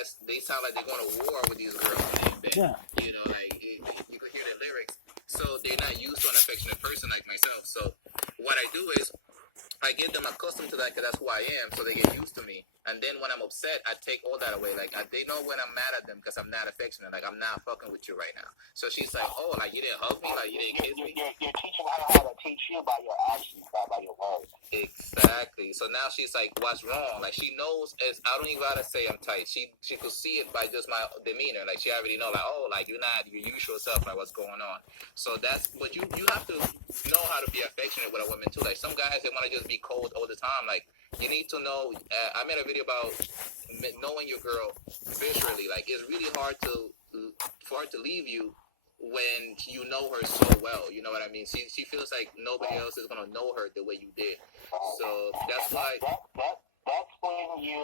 guys, they sound like they're going to war with these girls. You know, like you could hear the lyrics. So they're not used to an affectionate person like myself. So what I do is I get them accustomed to that because that's who I am, so they get used to me. And then when I'm upset, I take all that away. Like, they know when I'm mad at them because I'm not affectionate. Like, I'm not fucking with you right now. So she's like, oh, like, you didn't hug me? Like, you didn't kiss me? You're teaching her how to teach you by your actions, not by your words. Exactly. So now she's like, what's wrong? Like, she knows, I don't even gotta say I'm tight. She could see it by just my demeanor. Like, she already know, like, oh, like, you're not your usual self, like, what's going on? So that's, but you have to know how to be affectionate with a woman, too. Like, some guys, they want to just be cold all the time. Like, you need to know, I made a video about knowing your girl visually. Like, it's really hard for her to leave you when you know her so well. You know what I mean? She feels like nobody else is going to know her the way you did. So that's why... That's when you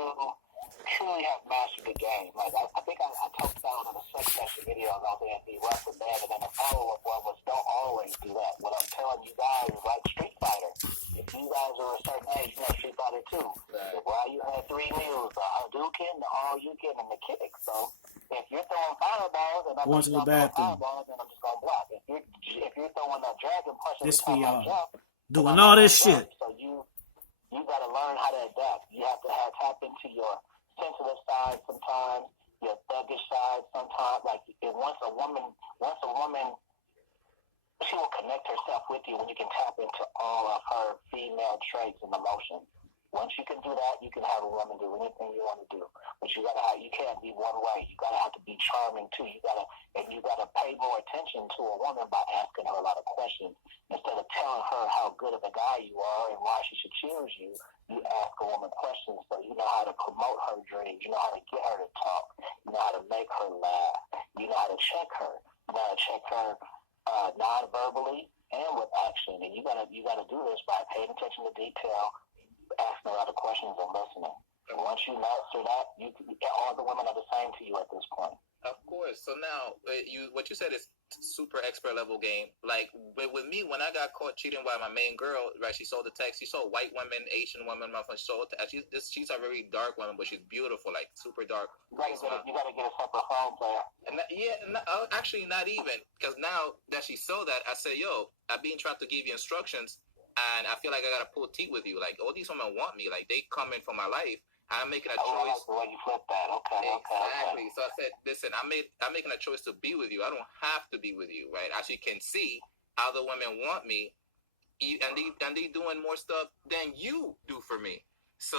truly have mastered the game. Like, I think I talked about in a sex session video about being the rough and bad, and then the follow-up one was don't always do that. What I'm telling you guys is like Street Fighter. If you guys are a certain age, you know Street Fighter 2. Right. While you had 3 meals, the Hadouken, the All-You-Can, and the kick. So if you're throwing fireballs, and I'm just throwing fireballs, then I'm just going to block. If you're throwing a dragon punch every time I jump, doing all this shit. So you got to learn how to adapt. You have to tap into your sensitive side sometimes, your thuggish side sometimes. Like, once a woman, she will connect herself with you when you can tap into all of her female traits and emotions. Once you can do that, you can have a woman do anything you want to do. But you can't be one way. You gotta have to be charming too. You gotta pay more attention to a woman by asking her a lot of questions. Instead of telling her how good of a guy you are and why she should choose you, you ask a woman questions so you know how to promote her dreams. You know how to get her to talk. You know how to make her laugh. You know how to check her. You know how to check her non-verbally and with action. And you gotta do this by paying attention to detail, asking a lot of questions and listening. And once you master that, all the women are the same to you at this point. Of course. So now, what you said is super expert level game. Like, with me, when I got caught cheating by my main girl, right, she saw the text. She saw white women, Asian women. She's a very dark woman, but she's beautiful, like super dark. You gotta get a separate phone player. Actually, not even. Because now that she saw that, I said, yo, I've been trying to give you instructions, and I feel like I gotta pull teeth with you. Like, all these women want me. Like, they come in for my life. I'm making a choice. I like the way you flip that. Okay. Exactly. So I said, listen, I'm making a choice to be with you. I don't have to be with you, right? As you can see, other women want me, and they doing more stuff than you do for me. So,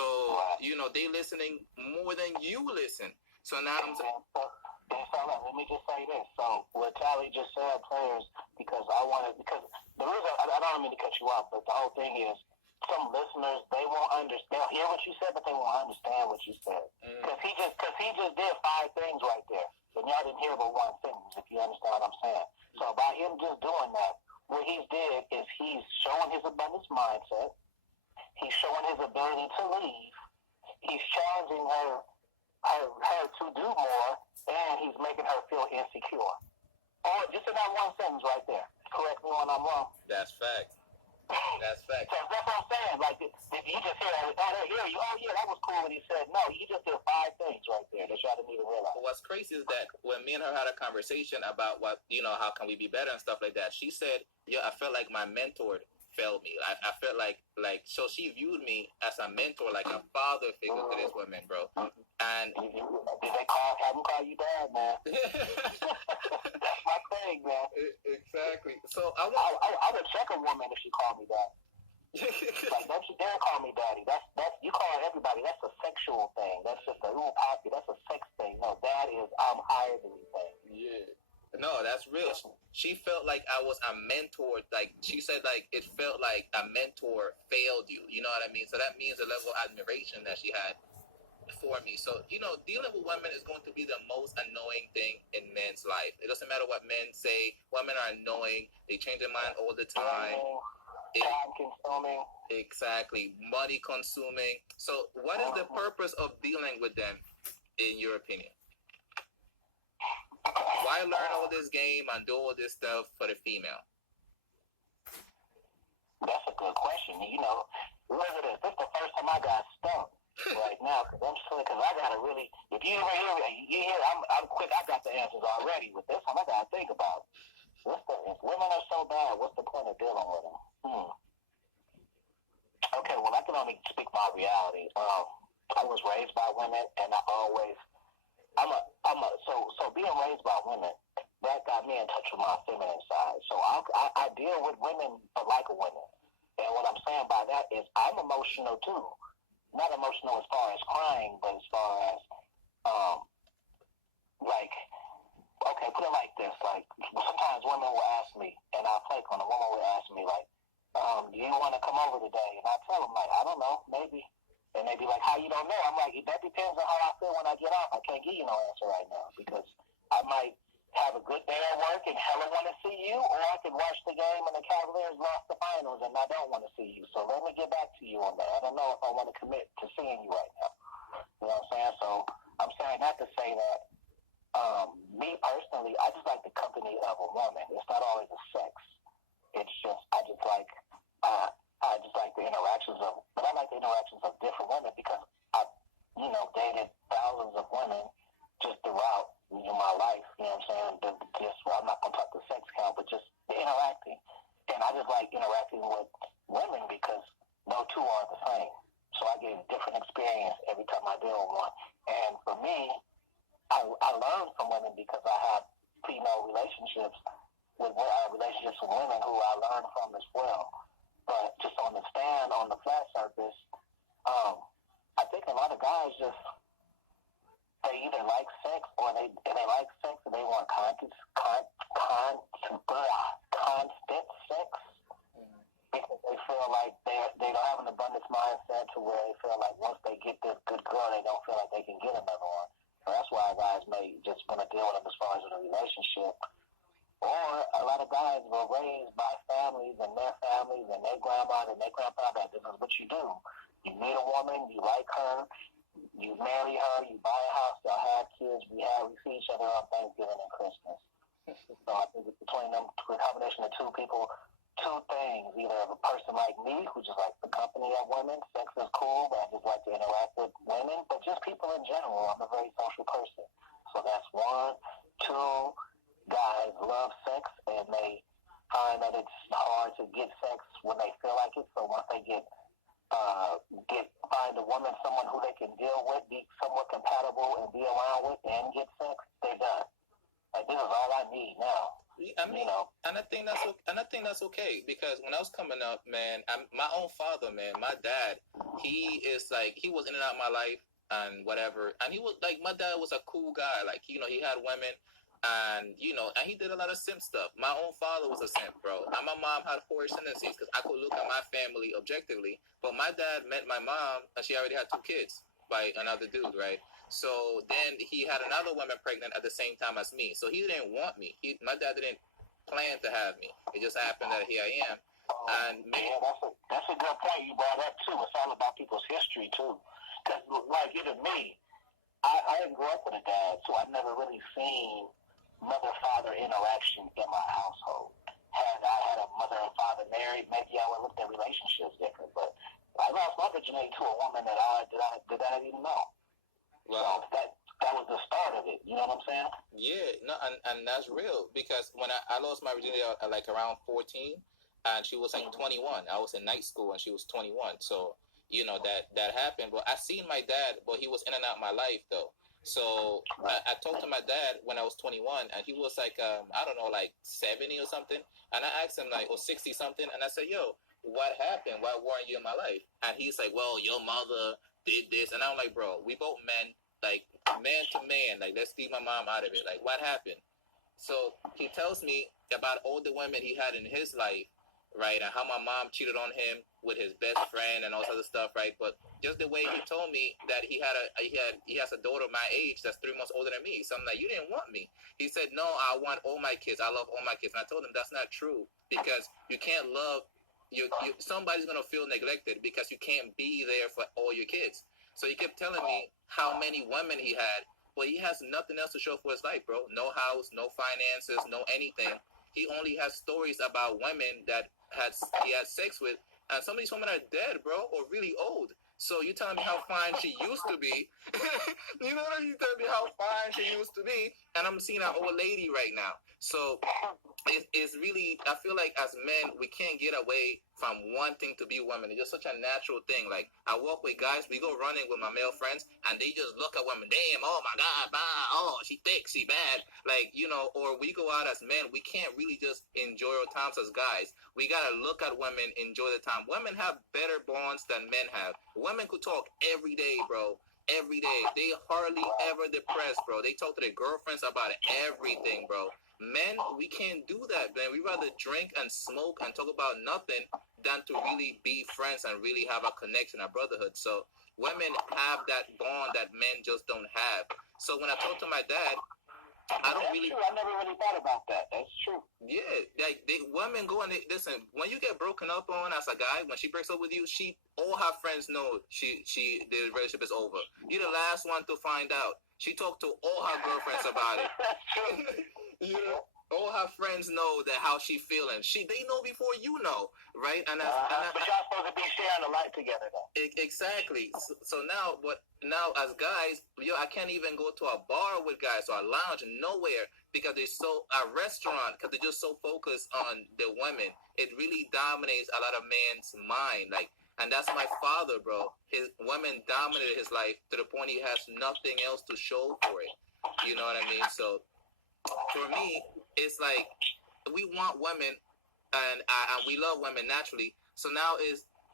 they listening more than you listen. So now I'm saying... let me just say this. So what Tally just said, players, because the reason I don't mean to cut you off, but the whole thing is, some listeners, they won't understand. They'll hear what you said, but they won't understand what you said. Because he just did 5 things right there. And y'all didn't hear but one sentence, if you understand what I'm saying. So by him just doing that, what he did is he's showing his abundance mindset. He's showing his ability to leave. He's challenging her to do more, and he's making her feel insecure. Or just in that one sentence right there. Correct me when I'm wrong. That's fact. That's fact. So that's what I'm saying. Like, if you just hear that, that was cool what he said. No, he just did 5 things right there that y'all didn't even realize. What's crazy is that when me and her had a conversation about how can we be better and stuff like that, she said, I felt like my mentor failed me. I felt like so she viewed me as a mentor, like a father figure to this woman, bro. And did they have him call you dad, man? That's my thing, man. Exactly. So I would check a woman if she called me dad. Like, don't you dare call me daddy. That's you calling everybody. That's a sexual thing. That's just a little poppy. That's a sex thing. No, dad is I'm higher than you thing. Yeah. No, that's real. She felt like I was a mentor. Like, she said, like, it felt like a mentor failed you. You know what I mean? So that means a level of admiration that she had for me. So, dealing with women is going to be the most annoying thing in men's life. It doesn't matter what men say. Women are annoying. They change their mind all the time. Time consuming. Exactly. Money consuming. So what is the purpose of dealing with them, in your opinion? Why learn all this game and do all this stuff for the female? That's a good question. Look at this. This is the first time I got stumped. right now, because I gotta really. If you hear, I'm quick. I got the answers already. With this one, I gotta think about if women are so bad, what's the point of dealing with them? Okay, well, I can only speak my reality. I was raised by women, and so being raised by women, that got me in touch with my feminine side. So I deal with women, but like women. And what I'm saying by that is I'm emotional too. Not emotional as far as crying, but as far as like, okay, put it like this. Like sometimes women will ask me, and I'll flake on a woman will ask me like, do you want to come over today? And I tell them like, I don't know, maybe. And they be like, how you don't know? I'm like, that depends on how I feel when I get off. I can't give you no answer right now because I might have a good day at work and hella want to see you, or I could watch the game and the Cavaliers lost the finals and I don't want to see you. So let me get back to you on that. I don't know if I want to commit to seeing you right now. You know what I'm saying? So I'm saying that to say that me personally, I just like the company of a woman. It's not always the sex. It's just I just like the interactions of, but I like the interactions of different women because I've dated thousands of women just throughout my life. You know what I'm saying? I'm not gonna talk the sex count, but just the interacting, and I just like interacting with women because no two are the same. So I get a different experience every time I deal with one. And for me, I learn from women because I have female relationships with women who I learn from as well. But just on the flat surface, I think a lot of guys just they either like sex or they like sex and they want constant sex because they feel like they don't have an abundance mindset to where they feel like once they get this good girl, they don't feel like they can get another one. So that's why guys may just want to deal with them as far as in a relationship. Or a lot of guys were raised by families and their grandma and their grandpa that this is what you do. You meet a woman, you like her, you marry her, you buy a house, y'all have kids, we see each other on Thanksgiving and Christmas. So I think it's between them, a combination of two people, two things. Either a person like me who just likes the company of women, sex is cool, but I just like to interact with women, but just people in general. I'm a very social person. So that's one. Two, guys love sex and they find that it's hard to get sex when they feel like it. So once they find a woman, someone who they can deal with, be somewhat compatible and be around with and get sex, they're done. Like this is all I need now. I mean, and I think that's okay because when I was coming up, man, my own father, man, my dad, he is like he was in and out of my life and whatever, and he was like my dad was a cool guy, like he had women. And and he did a lot of simp stuff. My own father was a simp, bro. And my mom had horrible tendencies because I could look at my family objectively. But my dad met my mom, and she already had 2 kids by another dude, right? So then he had another woman pregnant at the same time as me. So he didn't want me. My dad didn't plan to have me. It just happened that here I am. And yeah, that's a good point you brought up too. It's all about people's history too. Because like even me, I didn't grow up with a dad, so I've never really seen mother-father interaction in my household. Had I had a mother and father married, maybe I would look at relationships different. But I lost my virginity to a woman that I didn't even know. Wow. So that was the start of it. You know what I'm saying? Yeah, no, and that's real because when I lost my virginity at like around 14, and she was like 21. I was in night school and she was 21. So that happened. But I seen my dad, but he was in and out of my life though. So I talked to my dad when I was 21, and he was like, I don't know, like 70 or something. And I asked him like, or 60 something, and I said, yo, what happened? Why weren't you in my life? And he's like, well, your mother did this. And I'm like, bro, we both men, like man to man, like let's leave my mom out of it. Like what happened? So he tells me about all the women he had in his life, right, and how my mom cheated on him with his best friend and all this other stuff, right? But just the way he told me that he has a daughter my age that's 3 months older than me. So I'm like, you didn't want me. He said, no, I want all my kids. I love all my kids. And I told him that's not true because you can't love somebody's gonna feel neglected because you can't be there for all your kids. So he kept telling me how many women he had, but he has nothing else to show for his life, bro. No house, no finances, no anything. He only has stories about women that he had sex with, and some of these women are dead, bro, or really old. So you telling me how fine she used to be? You know what I mean? You telling me how fine she used to be, and I'm seeing an old lady right now. So it's really, I feel like as men we can't get away from wanting to be women. It's just such a natural thing. Like I walk with guys, we go running with my male friends, and they just look at women. Damn, oh my god, bah, oh she thick, she bad. Like or we go out as men, we can't really just enjoy our times as guys. We gotta look at women, enjoy the time. Women have better bonds than men have. Women could talk every day, bro. Every day. They hardly ever depressed, bro. They talk to their girlfriends about everything, bro. Men, we can't do that, man. We rather drink and smoke and talk about nothing than to really be friends and really have a connection, a brotherhood. So women have that bond that men just don't have. So when I talk to my dad, I don't really. True. I never really thought about that. That's true. Yeah, like women go and listen. When you get broken up on as a guy, when she breaks up with you, all her friends know the relationship is over. You're the last one to find out. She talked to all her girlfriends about it. That's true. All her friends know that how she feeling. They know before you know, right? But y'all supposed to be sharing a life together, though. Exactly. So now as guys, I can't even go to a bar with guys or a lounge nowhere because a restaurant because they're just so focused on the women. It really dominates a lot of men's mind, like. And that's my father, bro. His women dominated his life to the point he has nothing else to show for it. You know what I mean? So for me, it's like we want women, and we love women naturally. So now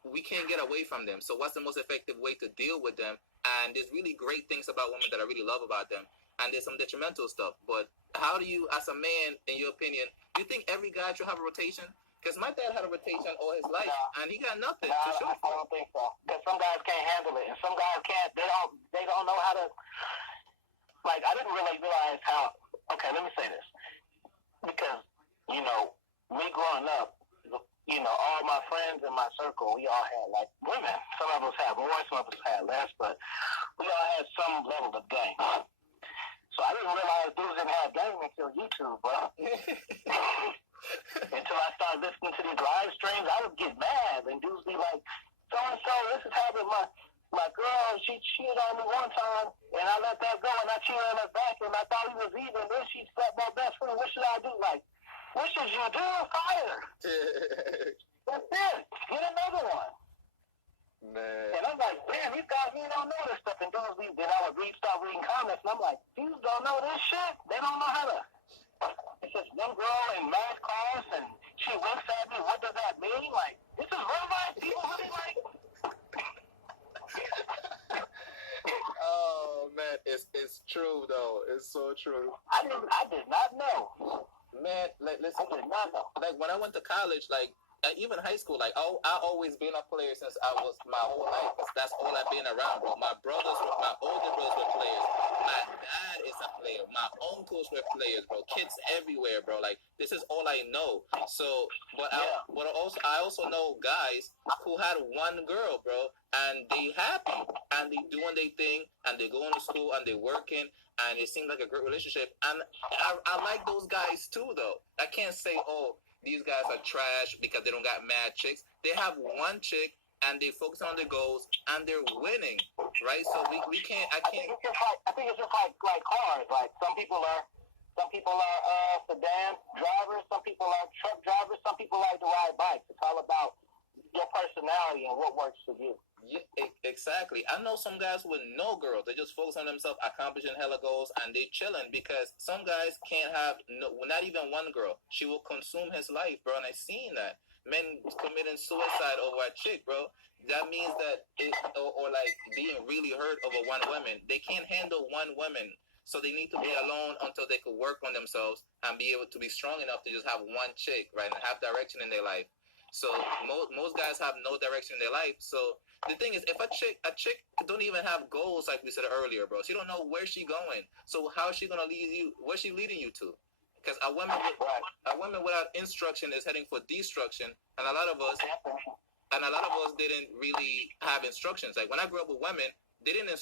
we can't get away from them. So what's the most effective way to deal with them? And there's really great things about women that I really love about them, and there's some detrimental stuff. But how do you, as a man, in your opinion, do you think every guy should have a rotation? Because my dad had a rotation all his life, and he got nothing to show for it. I don't think so. Because some guys can't handle it, and some guys can't. They don't know how to. Like, I didn't really realize how. Okay, let me say this. Because me growing up, all my friends in my circle, we all had like women. Some of us had more, some of us had less, but we all had some level of game. So I didn't realize dudes didn't have game until YouTube, bro. Until I started listening to these live streams, I would get mad, and dudes be like, so and so, this is happening. My girl, she cheated on me one time, and I let that go, and I cheated on her back, and I thought he was even. Then she slept my best friend. What should I do? Like, what should you do? Fire. That's it. Get another one. Man. And I'm like, damn, these guys really don't know this stuff. And dudes, then I would start reading comments, and I'm like, dudes don't know this shit. They don't know how to. It's just one girl in math class, and she winks at me. What does that mean? Like, this is real life. People really like. Oh man, it's true though. It's so true. I did not know. Man, listen. I did not know. Like when I went to college, like even high school, like I always been a player since I was my whole life. That's all I've been around, bro. My older brothers were players. My dad is a player. My uncles were players, bro. Kids everywhere, bro. Like this is all I know. So, I also know guys who had one girl, bro, and they happy and they doing their thing and they going to school and they working and it seems like a great relationship. And I like those guys too, though. I can't say, oh, these guys are trash because they don't got mad chicks. They have one chick and they focus on their goals and they're winning, right? So we can't. I think it's just like cars. Like some people are sedan drivers. Some people are truck drivers. Some people like to ride bikes. It's all about your personality and what works for you. Yeah, exactly. I know some guys with no girls. They just focus on themselves, accomplishing hella goals, and they chilling because some guys can't have not even one girl. She will consume his life, bro. And I seen that men committing suicide over a chick, bro. That means that or like being really hurt over one woman. They can't handle one woman, so they need to be alone until they could work on themselves and be able to be strong enough to just have one chick, right, and have direction in their life. So most guys have no direction in their life. So the thing is, if a chick don't even have goals, like we said earlier, bro, she don't know where she going. So how is she gonna lead you? Where's she leading you to? Because a woman without instruction is heading for destruction, and a lot of us didn't really have instructions. Like when I grew up with women, they didn't